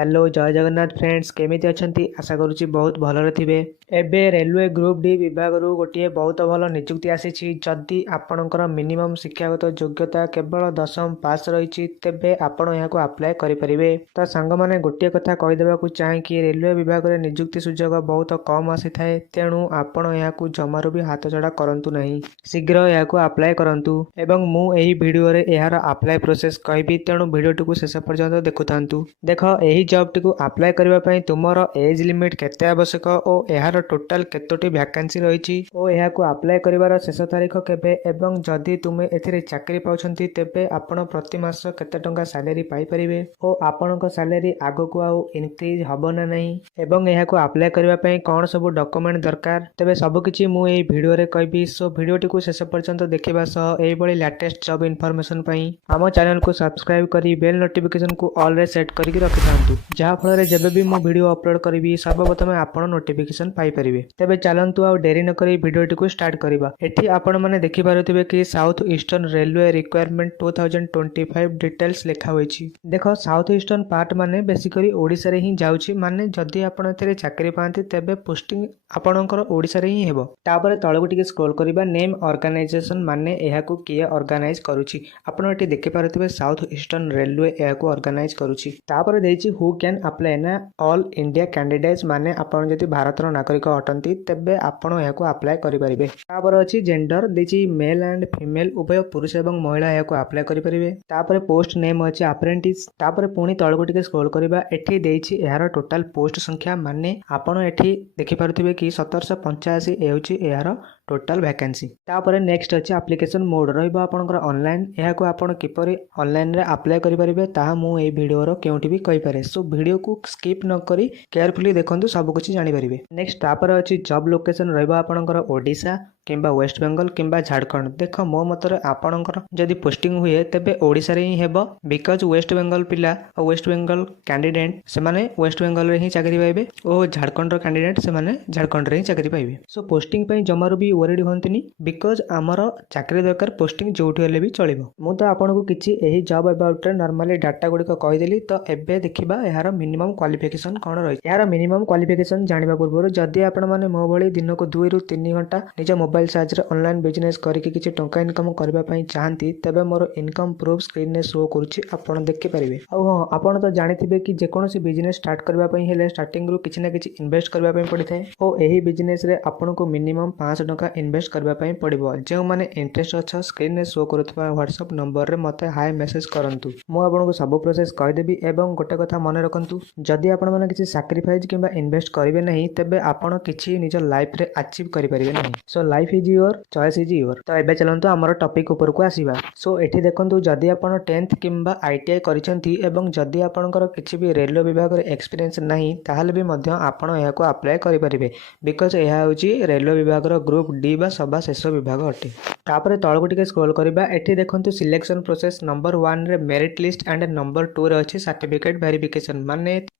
Hello जय Jagannath friends केमिति अछंती आशा करुच्ची बहुत भलरे थिबे। एबे रेलवे ग्रुप डी विभाग रु गोटे बहुत भल नियुक्ति आसी जदि आपणकर मिनिमम शिक्षागत योग्यता केवल 10वीं पास रही तेबे आपण यहाँ अप्लाई करें। तो सांग मैंने गोटे कथा कहीदेवाक चाहे कि रेलवे विभाग में नियुक्ति सुजोग बहुत कम आसी थाए, तेणु आपण यहाँ जमारू भी हाथ छड़ा करूँ ना, शीघ्र यहाँ अप्लाई करूँ। एवं मु एही वीडियो रे यार अप्लाई प्रोसेस कहबी, तेणु वीडियो टी शेष पर्यंत देखु था। देख यही जॉब टी अप्लाई करने तुमर एज लिमिट केते आवश्यक और यार टोटाल केतोटी वैकेंसी रही और यहाँ अप्लाई कर शेष तारीख केबे एवं जदि तुमे एथिरे चाकरी पाउछंती तेबे आपण प्रति मास केते टंका सैलरी पाई परिबे और आपणक सैलरी आगको आउ इनक्रीज हबो ना नहीं एवं यहाँ अप्लाई करने कौन सब डॉक्यूमेंट दरकार तेबे सबकिछि मु एई वीडियो रे कहबी। सो वीडियो टी शेष पर्यंत देखा सह एई लेटेस्ट जॉब इनफॉरमेशन पई आम चैनल को सब्सक्राइब करी बेल नोटिफिकेशन को ऑल रे सेट करके रखि थांतु, जहाँ फल जब भी मु वीडियो अपलोड करी सर्वप्रथम आपण नोटिफिकेशन पाई परिबे। तेबे चलंतु आ डेरी न करी वीडियो टी स्टार्ट करबा। एठी आपण माने देखि पारुथिबे कि south eastern railway requirement 2025 details लिखा होईछि। देखो साउथ ईस्टर्न पार्ट माने बेसिकली ओडिसा रे ही जाउछि, माने जदि आपण एथिरे चाकरी पांती तेबे पोस्टिंग आपणकर ओडिसा रे ही हेबो। तापर तळगु टिके स्क्रॉल करबा, नेम ऑर्गेनाइजेशन माने एहाकु किए ऑर्गेनाइज करूछि। आपण एठी देखि पारुथिबे साउथ ईस्टर्न रेलवे एहाकु ऑर्गेनाइज करूछि। तापर देछि हु कैन अप्लाई ना ऑल इंडिया कैंडिडेट्स, माने आपण जदि भारतर नागरिक अटंती तेबे आपण एहाकु अप्लाई करि परिबे। तापर अछि जेंडर देछि मेल एंड फीमेल उभय पुरुष एवं महिला एहाकु अप्लाई करि परिबे। तापर पोस्ट नेम अछि अप्रेंटिस। तापर पुणी तळगु टिके स्क्रॉल करबा, एठी देछि एहार टोटल पोस्ट संख्या, माने आपण एठी देखि पारुथिबे कि 1785 हेउछि एहार टोटल वैकेंसी। तापर नेक्स्ट अछि एप्लिकेशन मोड रहइबो आपनकर ऑनलाइन। एहाकु आपण किपरि ऑनलाइन रे अप्लाई करि परिबे ताहा मु एई वीडियो रो केउठी भी कहि पारे। सो वीडियो को स्किप न करी केयरफुली देखंतु, सब कुछ जानि परिबे। नेक्स्ट तापर अछि जॉब लोकेशन रहइबो आपनकर ओडिसा किंबा वेस्ट बेंगल किंबा झारखंड। देख मो मतरे आपणकर जदि पोस्टिंग हुए तेबे ओडिसा रे ही हेबो, बिकॉज वेस्ट बेंगल पिला और वेस्ट बेंगल कैंडिडेट से माने वेस्ट बेंगल रे ही चाकरी पाइबे और झारखंड रो कैंडिडेट से माने झारखंड रे ही चाकरी पाइबे। सो पोस्टिंग पई जमारू भी वरीड होंतनी, बिकॉज आमर चाकरी दरकार पोस्टिंग जोठी हेले भी चलिबो। मु तो आपनको किछि एही जॉब अबाउट रे नॉर्मली डाटा गुडी को कहि देली। तो एबे देखिबा यार मिनिमम क्वालिफिकेशन कोन रही। यार मिनिमम क्वालिफिकेशन जानिबा पूर्व जदि आपण माने मो भली दिन को 2 रु 3 घंटा निज मोबाइल साहाय्य ऑनलाइन बिजनेस करके किछि टंका इनकम करबा पई चाहंती तेबे मोर इनकम प्रूफ स्क्रीन ने शो करूछि, आपण देखि परिबे। आ हां आपण तो जानिथिबे कि जे कोनोसी बिजनेस स्टार्ट करबा पई हेले स्टार्टिंग रु किछि ना किछि इन्वेस्ट करबा पई पड़िथाय और एही बिजनेस रे आपण को मिनिमम 500 टंका इन्वेस्ट करबा पई पड़िबो। जे माने इंटरेस्ट अच्छा स्क्रीन ने शो करूथबा व्हाट्सएप नंबर रे मते हाय मेसेज करंतु, मु आपण को सब प्रोसेस कहि देबी। एवं गोटे कथा मन रखंतु, जदि आपण माने किछि सैक्रिफाइस किबा इन्वेस्ट करिवे नहीं तेबे आपण किछि निज लाइफ रे अचीव करि परिबे नहीं। So life is your choice is your. तो एबे चलंतु हमर टॉपिक ऊपर को आसीबा। सो एठी देखंतु जदि आपण 10th किंबा आईटीआई करिसंती एवं जदि आपणकर किछि भी रेलवे विभाग रे एक्सपीरियंस नाही ताहाले भी मध्य आपण एहा को अप्लाई करि परिबे, बिकॉज एहा होची रेलवे विभाग रो ग्रुप डी बा सभा शेष विभाग अटे। तापर तळगु टिके स्क्रॉल करबा, एठी देखंतु सिलेक्शन प्रोसेस नंबर 1 रे मेरिट लिस्ट एंड नंबर 2 रे अछि सर्टिफिकेट वेरिफिकेशन।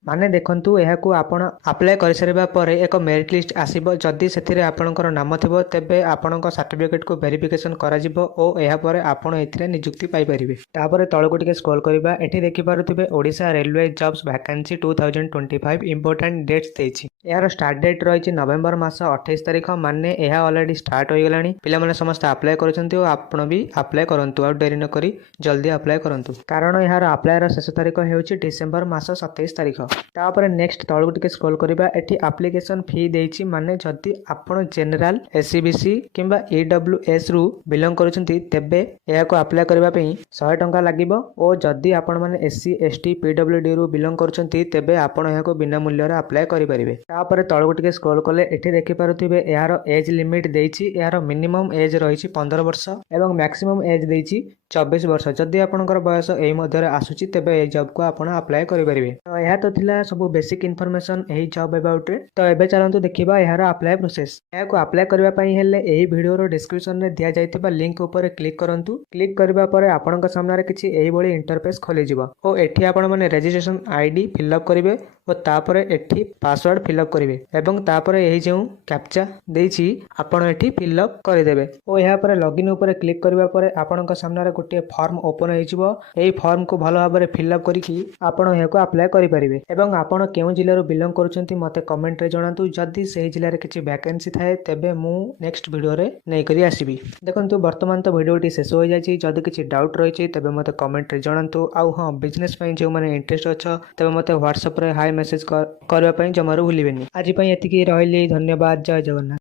माने देखंतु एहा को आपण अप्लाई करि सरबा परे एक मेरिट लिस्ट आसीबो। जदि सेथिरे आपणकर नाम थिबो तेबे आपणक सर्टिफिकेट को वेरिफिकेशन करा जिवो और एहा परे आपण एथिरे नियुक्ति पाई परिबे। तापर तळगु टिके स्क्रॉल करबा, एठी देखि पारुथिबे Odisha railway jobs vacancy 2025 important dates देछि। यार स्टार्ट डेट रही नवेम्बर मास 28 तारिख, माने एहा ऑलरेडी स्टार्ट हो गलानी। पिला माने समस्त अप्लाई करछंती और आपण भी अप्लाई करंतु, और देरी न करी जल्दी अप्लाई करंतु, कारण यार अप्लाई रा शेष तारिख हेउछि डिसेंबर मास 27 तारिख। तापर नेक्स्ट तळगु टिके स्क्रॉल करबा, एठी एप्लीकेशन फी देछि, माने जदि आपण जनरल एससीबीसी किंबा ईडब्ल्यूएस रु बिलोंग करछंती तेबे एहा को अप्लाई करबा पई 100 टंका लागिबो और जदि आपण माने एससी एसटी पीडब्ल्यूडी रु बिलोंग करछंती तेबे आपण एहा को बिना मूल्य रे अप्लाई करि परिबे। तापर तळगु टिके स्क्रॉल कले एठी देखि पारुथिबे एहार एज लिमिट देछि। एहार मिनिमम एज रहिछि 15 वर्ष एवं मैक्सिमम एज देछि 24 वर्ष। जदि आपणकर बयस एही मध्य रे आसुछि तेबे ए जॉब को आपण अप्लाई करि परिबे। तो एहा तो थिला सब बेसिक इन्फॉर्मेशन एही जॉब अबाउट रे। तो एबे चलंतु देखिबा एहार अप्लाई प्रोसेस। एहा को अप्लाई करबा पई हेले एही वीडियो रो डिस्क्रिप्शन रे दिया जायतिबा लिंक ऊपर क्लिक करंतु। क्लिक करबा परे आपणक सामने रे किछि एही बळी इंटरफेस खोली जिवो और एठी आपण माने रजिस्ट्रेशन आईडी फिल अप करिवे और तापरे एठी पासवर्ड फिल अप करिवे एवं तापरे एही जेउ कैप्चा देछि आपण एठी फिल अप करि देबे और एहा परे लॉगिन ऊपर क्लिक करबा परे आपणक सामने रे ଗୋଟିଏ ଫର୍ମ ଓପନ୍ ହେଇଯିବ। ଏହି ଫର୍ମକୁ ଭଲ ଭାବରେ ଫିଲ୍ଅପ୍ କରିକି ଆପଣ ଏହାକୁ ଆପ୍ଲାଏ କରିପାରିବେ ଏବଂ ଆପଣ କେଉଁ ଜିଲ୍ଲାରୁ ବିଲଙ୍ଗ କରୁଛନ୍ତି ମୋତେ କମେଣ୍ଟରେ ଜଣାନ୍ତୁ। ଯଦି ସେହି ଜିଲ୍ଲାରେ କିଛି ଭ୍ୟାକେନ୍ସି ଥାଏ ତେବେ ମୁଁ ନେକ୍ସଟ ଭିଡ଼ିଓରେ ନେଇକରି ଆସିବି। ଦେଖନ୍ତୁ ବର୍ତ୍ତମାନ ତ ଭିଡ଼ିଓଟି ଶେଷ ହୋଇଯାଇଛି। ଯଦି କିଛି ଡାଉଟ୍ ରହିଛି ତେବେ ମୋତେ କମେଣ୍ଟରେ ଜଣାନ୍ତୁ। ଆଉ ହଁ, ବିଜନେସ୍ ପାଇଁ ଯେଉଁମାନେ ଇଣ୍ଟରେଷ୍ଟ ଅଛ ତେବେ ମୋତେ ହ୍ୱାଟ୍ସଆପ୍ରେ ହାଇ ମେସେଜ କରିବା ପାଇଁ ଜମାରୁ ଭୁଲିବେନି। ଆଜି ପାଇଁ ଏତିକି, ରହିଲି। ଧନ୍ୟବାଦ। ଜୟ ଜଗନ୍ନାଥ।